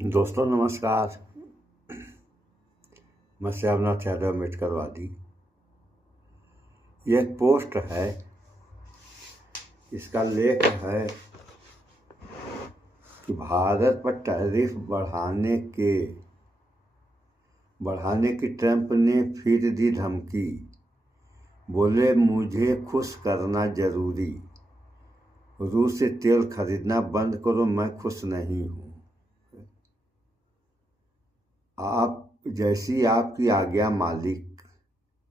दोस्तों नमस्कार। मैं श्यामनाथ यादव अम्बेडकरवादी। यह एक पोस्ट है, इसका लेख है कि भारत पर टैरिफ बढ़ाने की ट्रंप ने फिर दी धमकी। बोले मुझे खुश करना जरूरी, रूस से तेल खरीदना बंद करो, मैं खुश नहीं हूँ। आप जैसी आपकी आज्ञा मालिक।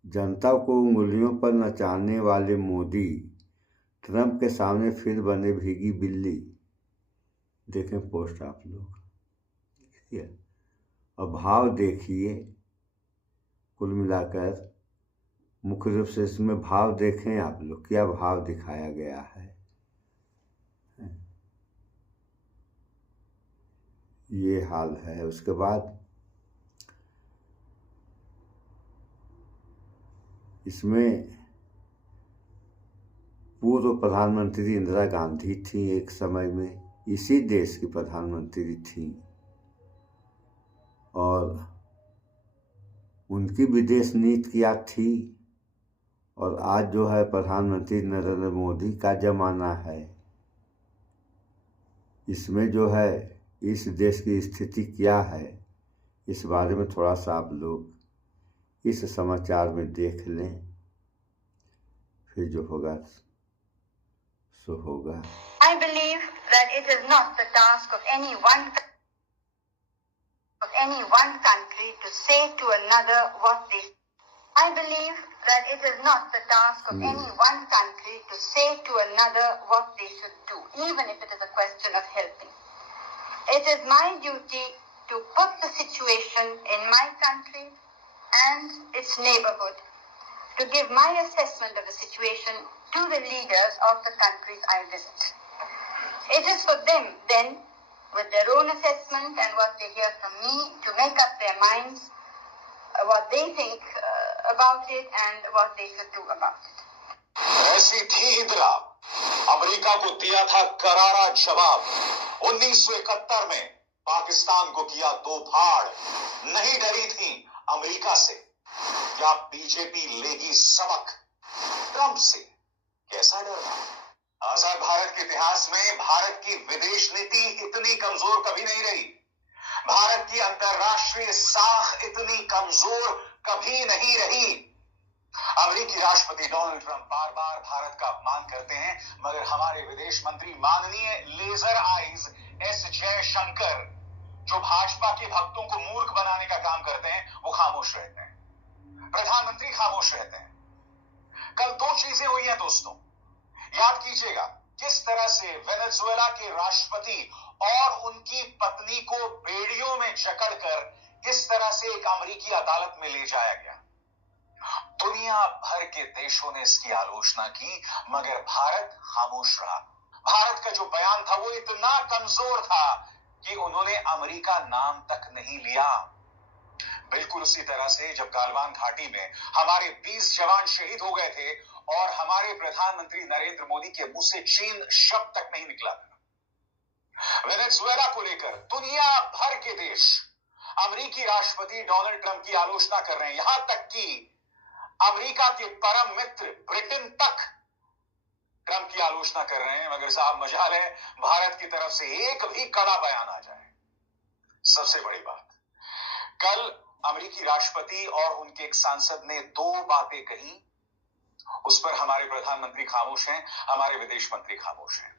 जनता को उंगलियों पर नचाने वाले मोदी ट्रंप के सामने फिर बने भीगी बिल्ली। देखें पोस्ट आप लोग, देखिए और भाव देखिए। कुल मिलाकर मुख्य रूप से इसमें भाव देखें आप लोग, क्या भाव दिखाया गया है। ये हाल है। उसके बाद इसमें पूर्व प्रधानमंत्री इंदिरा गांधी थी, एक समय में इसी देश की प्रधानमंत्री थी, और उनकी विदेश नीति क्या थी। और आज जो है प्रधानमंत्री नरेंद्र मोदी का जमाना है। इसमें जो है इस देश की स्थिति क्या है, इस बारे में थोड़ा सा आप लोग इस समाचार में देख लें, फिर जो होगा सो होगा। I believe that it is not the task of any one country to say to another what they. I believe that it is not the task of any one country to say to another what they should do, even if it is a question of helping. It is my duty to put the situation in my country and its neighborhood, to give my assessment of the situation to the leaders of the countries I visit. It is for them then, with their own assessment and what they hear from me, to make up their minds what they think about it and what they should do about it. ऐसी थी Indira, America को दिया था करारा जवाब। 1971 में पाकिस्तान को किया दो फाड़, नहीं डरी थी अमेरिका से। क्या बीजेपी लेगी सबक ट्रंप से? कैसा डरना। आजाद भारत के इतिहास में भारत की विदेश नीति इतनी कमजोर कभी नहीं रही। भारत की अंतरराष्ट्रीय साख इतनी कमजोर कभी नहीं रही। अमेरिकी राष्ट्रपति डोनाल्ड ट्रंप बार बार भारत का अपमान करते हैं, मगर हमारे विदेश मंत्री माननीय लेजर आइज एस जयशंकर, जो भाजपा के भक्तों को मूर्ख बनाने का काम करते हैं, वो खामोश रहते हैं। प्रधानमंत्री खामोश रहते हैं। कल दो चीजें हुई हैं दोस्तों, याद कीजिएगा। किस तरह से वेनेजुएला के राष्ट्रपति और उनकी पत्नी को बेड़ियों में जकड़कर किस तरह से एक अमेरिकी अदालत में ले जाया गया। दुनिया भर के देशों ने इसकी आलोचना की, मगर भारत खामोश रहा। भारत का जो बयान था वो इतना कमजोर था कि उन्होंने अमेरिका नाम तक नहीं लिया। बिल्कुल उसी तरह से जब गालवान घाटी में हमारे 20 जवान शहीद हो गए थे और हमारे प्रधानमंत्री नरेंद्र मोदी के मुंह से चीन शब्द तक नहीं निकला था। वेनेजुएला को लेकर दुनिया भर के देश अमेरिकी राष्ट्रपति डोनाल्ड ट्रंप की आलोचना कर रहे हैं। यहां तक कि अमेरिका के परम मित्र ब्रिटेन तक ट्रंप की आलोचना कर रहे हैं, मगर साहब मजाल है भारत की तरफ से एक भी कड़ा बयान आ जाए। सबसे बड़ी बात, कल अमेरिकी राष्ट्रपति और उनके एक सांसद ने दो बातें कही, उस पर हमारे प्रधानमंत्री खामोश हैं, हमारे विदेश मंत्री खामोश हैं।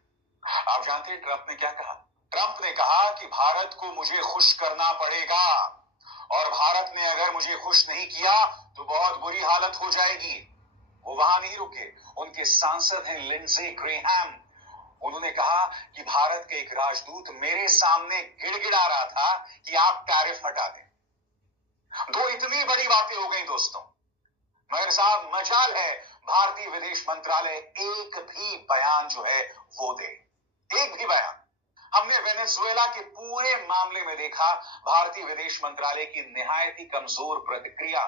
आप जानते हैं ट्रंप ने क्या कहा? ट्रंप ने कहा कि भारत को मुझे खुश करना पड़ेगा, और भारत ने अगर मुझे खुश नहीं किया तो बहुत बुरी हालत हो जाएगी। वो वहां नहीं रुके, उनके सांसद हैं लिंडसे ग्रेहम। उन्होंने कहा कि भारत के एक राजदूत मेरे सामने गिड़गिड़ा रहा था कि आप टैरिफ हटा दें। दो इतनी बड़ी बातें हो गई दोस्तों, मगर साहब मजाल है भारतीय विदेश मंत्रालय एक भी बयान जो है वो दे, एक भी बयान। हमने वेनेजुएला के पूरे मामले में देखा भारतीय विदेश मंत्रालय की निहायत ही कमजोर प्रतिक्रिया,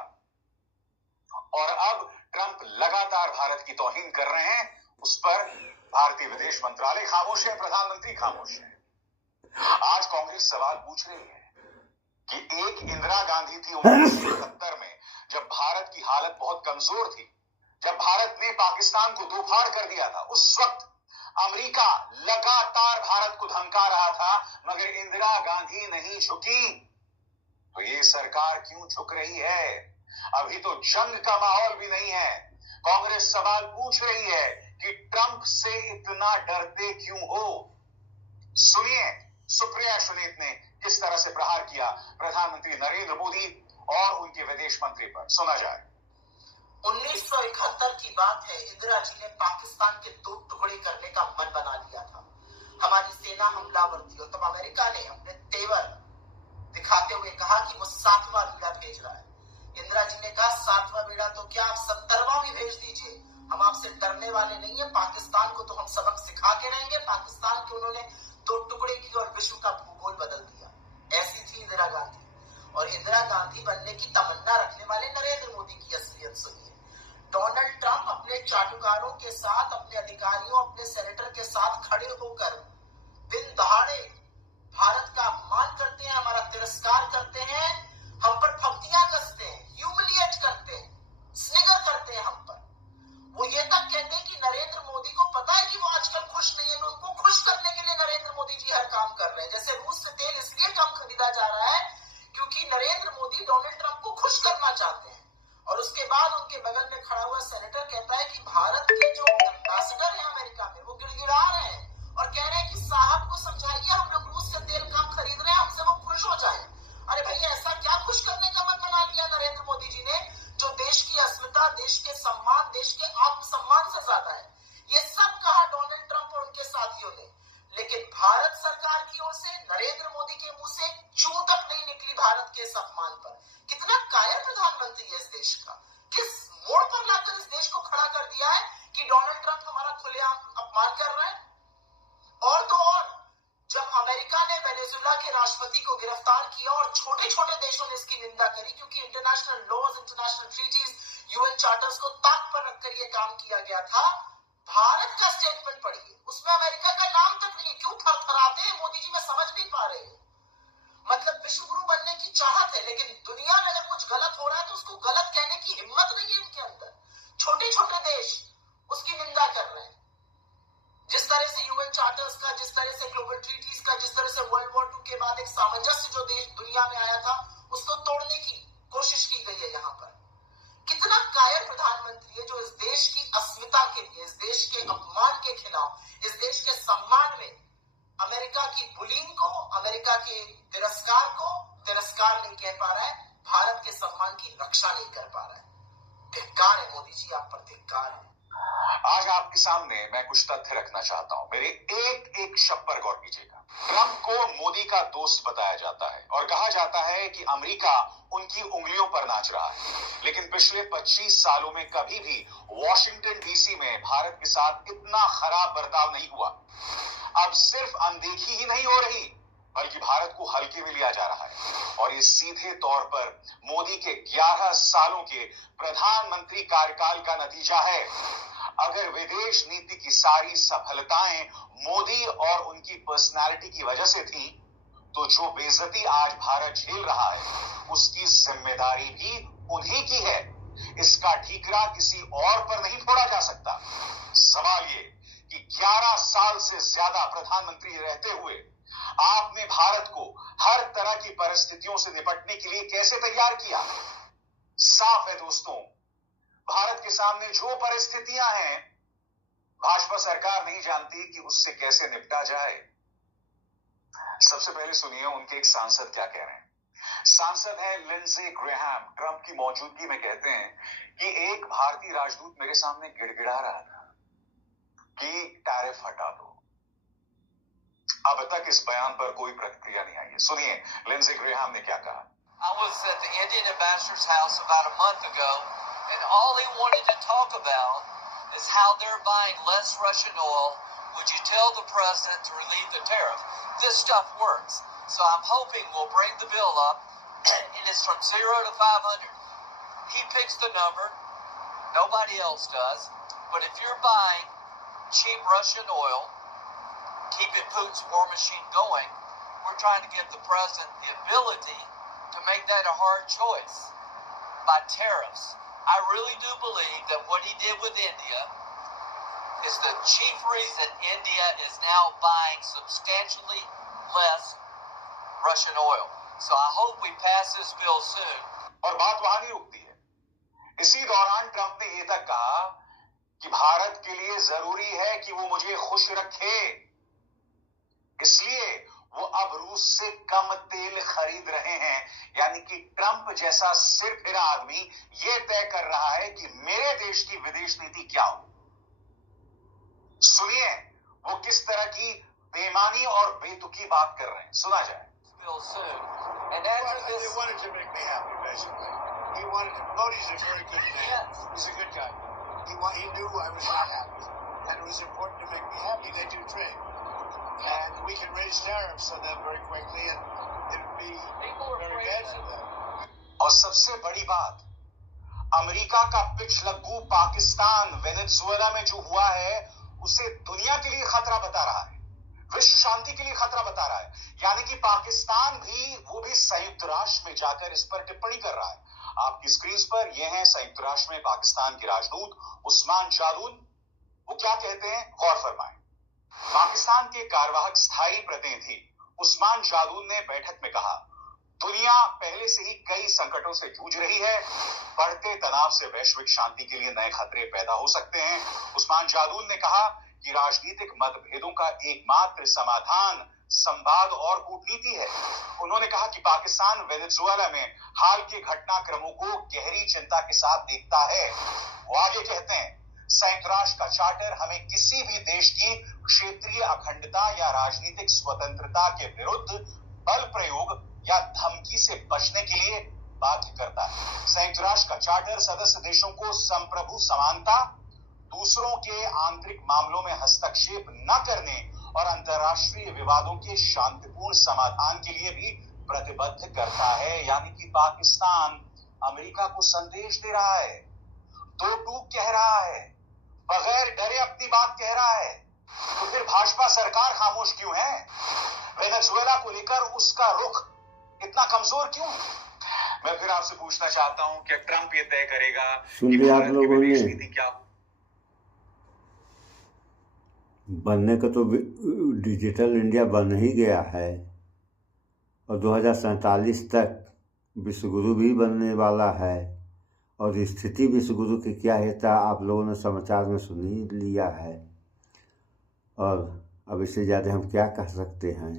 और अब ट्रंप लगातार भारत की तौहीन कर रहे हैं, उस पर भारतीय विदेश मंत्रालय खामोश है, प्रधानमंत्री खामोश है। आज कांग्रेस सवाल पूछ रही है कि एक इंदिरा गांधी थी 1971 में, जब भारत की हालत बहुत कमजोर थी, जब भारत ने पाकिस्तान को दो फाड़ कर दिया था, उस वक्त अमेरिका लगातार भारत को धमका रहा था, मगर इंदिरा गांधी नहीं झुकी। तो ये सरकार क्यों झुक रही है? अभी तो जंग का माहौल भी नहीं है। कांग्रेस सवाल पूछ रही है कि ट्रंप से इतना डरते क्यों हो? सुनिए सुप्रिया सुनीत ने किस तरह से प्रहार किया प्रधानमंत्री नरेंद्र मोदी और उनके विदेश मंत्री पर। सुना जाए। 1971 की बात है। इंदिरा जी ने पाकिस्तान के दो टुकड़े करने का मन बना लिया था। हमारी सेना हमलावर थी और तब अमेरिका ने अपने तेवर दिखाते हुए कहा कि वो 7वां बेड़ा भेज रहा है। इंदिरा जी ने कहा 7वां बेड़ा तो क्या, आप 70वां भी भेज दीजिए, हम आपसे डरने वाले नहीं है। पाकिस्तान को तो हम सबक सिखा के रहेंगे। पाकिस्तान के उन्होंने दो टुकड़े की और विश्व का भूगोल बदल दिया। ऐसी थी इंदिरा गांधी। और इंदिरा गांधी बनने की तमन्ना रखने वाले नरेंद्र मोदी की असलियत सुनिए। डोनाल्ड ट्रंप अपने चाटुकारों के साथ, अपने अधिकारियों, अपने सेनेटर के साथ खड़े होकर दिन दहाड़े भारत का अपमान करते हैं, हमारा तिरस्कार करते हैं, हम पर फब्तियां कसते हैं, ह्यूमिलिएट करते हैं, स्निगर करते हैं हम पर। वो ये तक कहते हैं कि नरेंद्र मोदी को पता है कि वो आजकल खुश नहीं है, तो उनको खुश करने के लिए नरेंद्र मोदी जी हर काम कर रहे हैं। जैसे रूस से तेल इसलिए कम खरीदा जा रहा है क्योंकि नरेंद्र मोदी डोनाल्ड ट्रंप को खुश करना चाहते हैं। और उसके बाद उनके बगल में खड़ा हुआ सेनेटर कहता है कि भारत के जो एम्बेसडर है अमेरिका में, वो गिड़गिड़ा रहे हैं और कह रहे हैं कि साहब को समझाइए, हम लोग रूस से तेल कम खरीद रहे हैं, हमसे वो खुश हो जाए। अरे भैया, ऐसा क्या खुश करने का मन बना लिया नरेंद्र मोदी जी ने, जो देश की अस्मिता, देश के सम्मान, देश के आत्मसम्मान से ज्यादा है? ये सब कहा डोनाल्ड ट्रंप और उनके साथियों ने, लेकिन भारत सरकार की ओर से नरेंद्र मोदी के मुंह से चू तक नहीं निकली भारत के सम्मान पर। कितना कायर प्रधानमंत्री है इस देश का। किस मोड़ पर लाकर इस देश को खड़ा कर दिया है कि डोनाल्ड ट्रंप हमारा खुलेआम अपमान कर रहे हैं। और तो और, जब अमेरिका ने वेनेजुएला के राष्ट्रपति को गिरफ्तार किया और छोटे छोटे देशों ने इसकी निंदा करी, क्योंकि international laws, international treaties, UN charters को ताक पर रखकर यह काम किया गया था। भारत का स्टेटमेंट पढ़िए, उसमें अमेरिका का नाम तक नहीं है। क्यों थरथराते हैं मोदी जी, में समझ नहीं पा रहे हैं। मतलब विश्व गुरु बनने की चाहत है, लेकिन दुनिया में अगर कुछ गलत हो रहा है तो उसको गलत कहने की हिम्मत नहीं है इनके अंदर। छोटे छोटे देश उसकी निंदा कर रहे हैं। जिस तरह से यूएन चार्टर्स का, जिस तरह से ग्लोबल ट्रीटीज का, जिस तरह से वर्ल्ड वॉर 2 के बाद एक सामंजस्य जो देश दुनिया में आया था, उसको तोड़ने की कोशिश की गई है यहाँ पर। कितना कायर प्रधानमंत्री है जो इस देश की अस्मिता के लिए, इस देश के अपमान के खिलाफ, इस देश के सम्मान में अमेरिका की बुलिंग को, अमेरिका के तिरस्कार को तिरस्कार नहीं कह पा रहा है, भारत के सम्मान की रक्षा नहीं कर पा रहा है। धिक्कार है मोदी जी, आप पर धिक्कार है। आज आपके सामने मैं कुछ तथ्य रखना चाहता हूं। मेरे एक एक शब्द पर गौर कीजिएगा। ट्रंप को मोदी का दोस्त बताया जाता है और कहा जाता है कि अमेरिका उनकी उंगलियों पर नाच रहा है, लेकिन पिछले 25 सालों में कभी भी वॉशिंगटन डीसी में भारत के साथ इतना खराब बर्ताव नहीं हुआ। अब सिर्फ अनदेखी ही नहीं हो रही, बल्कि भारत को हल्के में लिया जा रहा है। और ये सीधे तौर पर मोदी के 11 सालों के प्रधानमंत्री कार्यकाल का नतीजा है। अगर विदेश नीति की सारी सफलताएं मोदी और उनकी पर्सनालिटी की वजह से थी, तो जो बेइज्जती आज भारत झेल रहा है, उसकी जिम्मेदारी भी उन्हीं की है। इसका ठीकरा किसी और पर नहीं छोड़ा जा सकता। सवाल ये कि 11 साल से ज्यादा प्रधानमंत्री रहते हुए आपने भारत को हर तरह की परिस्थितियों से निपटने के लिए कैसे तैयार किया? साफ है दोस्तों, भारत के सामने जो परिस्थितियां हैं, भाजपा सरकार नहीं जानती कि उससे कैसे निपटा जाए। सबसे पहले सुनिए उनके एक सांसद क्या कह रहे हैं। सांसद है लिंडसे ग्रेहम, ट्रंप की मौजूदगी में कहते हैं कि एक भारतीय राजदूत मेरे सामने गिड़गिड़ा रहा था कि टैरिफ हटा दो। अब तक इस बयान पर कोई प्रतिक्रिया नहीं आई है। सुनिए लिंडसे ग्रेहम ने क्या कहा। I was at the Indian ambassador's house about a month ago, and all he wanted to talk about is how they're buying less Russian oil. Would you tell the president to relieve the tariff? This stuff works. So I'm hoping we'll bring the bill up, and it's from 0 to 500. He picks the number. Nobody else does. But if you're buying cheap Russian oil, keeping Putin's war machine going, we're trying to give the president the ability to make that a hard choice by tariffs. I really do believe that what he did with India is the chief reason India is now buying substantially less Russian oil. So I hope we pass this bill soon. और बात वहां नहीं रुकती है। इसी दौरान Trump ने यह तक कहा कि भारत के लिए जरूरी है कि वो मुझे खुश रखे, इसलिए वो अब रूस से कम तेल खरीद रहे हैं। यानी कि ट्रंप जैसा सिरफिरा आदमी ये तय कर रहा है कि मेरे देश की विदेश नीति क्या हो। सुनिए वो किस तरह की बेईमानी और बेतुकी बात कर रहे हैं, सुना जाए। And after this, they wanted to make me happy, basically. He wanted to. Modi's a very good man. Yes. He's a good guy. He knew I was not happy, and it was important to make me happy. They do trade, and we can raise tariffs on them very quickly, and it would be very bad for them. और सबसे बड़ी बात, America का पिछलग्गू Pakistan Venezuela में जो हुआ है उसे दुनिया के लिए खतरा बता रहा है, विश्व शांति के लिए खतरा बता रहा है। यानी कि पाकिस्तान भी, वो भी संयुक्त राष्ट्र में जाकर इस पर टिप्पणी कर रहा है। आपकी स्क्रीन पर ये हैं संयुक्त राष्ट्र में पाकिस्तान के राजदूत उस्मान जादून। वो क्या कहते हैं, गौर फरमाएं। पाकिस्तान के कार्यवाहक स्थायी प्रतिनिधि उस्मान जादून ने बैठक में कहा, दुनिया पहले से ही कई संकटों से जूझ रही है। बढ़ते तनाव से वैश्विक शांति के लिए नए खतरे पैदा हो सकते हैं। उस्मान जादून ने कहा कि राजनीतिक मतभेदों का एकमात्र समाधान संवाद और कूटनीति है। उन्होंने कहा कि पाकिस्तान वेनेजुएला में हाल के घटनाक्रमों को गहरी चिंता के साथ देखता है। वो आगे कहते हैं, संयुक्त राष्ट्र का चार्टर हमें किसी भी देश की क्षेत्रीय अखंडता या राजनीतिक स्वतंत्रता के विरुद्ध बल प्रयोग या धमकी से बचने के लिए बाध्य करता है। संयुक्त राष्ट्र का चार्टर सदस्य देशों को संप्रभु समानता, दूसरों के आंतरिक मामलों में हस्तक्षेप न करने और अंतर्राष्ट्रीय विवादों के शांतिपूर्ण समाधान के लिए भी प्रतिबद्ध करता है। यानी कि पाकिस्तान अमेरिका को संदेश दे रहा है, दो टूक कह रहा है, बगैर डरे अपनी बात कह रहा है। तो फिर भाजपा सरकार खामोश क्यों है? वेनेजुएला को लेकर उसका रुख इतना कमजोर क्यों? मैं फिर आपसे पूछना चाहता हूं कि ट्रंप ये तय करेगा कि भारत की विदेश नीति क्या हो। बनने का तो डिजिटल इंडिया बन ही गया है और 2047 तक विश्वगुरु भी बनने वाला है। और स्थिति विश्वगुरु की क्या है तो आप लोगों ने समाचार में सुन ही लिया है। और अब इससे ज़्यादा हम क्या कह सकते हैं।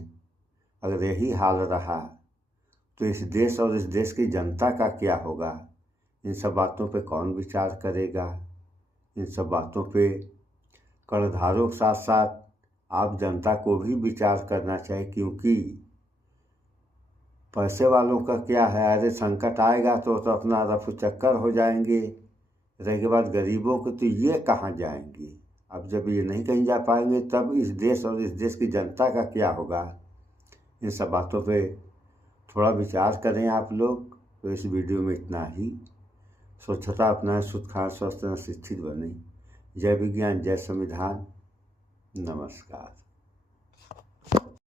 अगर यही हाल रहा तो इस देश और इस देश की जनता का क्या होगा। इन सब बातों पे कौन विचार करेगा। इन सब बातों पे कर्णधारों के साथ साथ आप जनता को भी विचार करना चाहिए, क्योंकि पैसे वालों का क्या है, अरे संकट आएगा तो अपना रफू चक्कर हो जाएंगे। रह के बाद गरीबों को तो ये कहाँ जाएंगे। अब जब ये नहीं कहीं जा पाएंगे तब इस देश और इस देश की जनता का क्या होगा। इन सब बातों पे थोड़ा विचार करें आप लोग। तो इस वीडियो में इतना ही। स्वच्छता अपनाएं, शुद्ध खाएं, स्वस्थ शिक्षित बने। जय विज्ञान, जय संविधान। नमस्कार।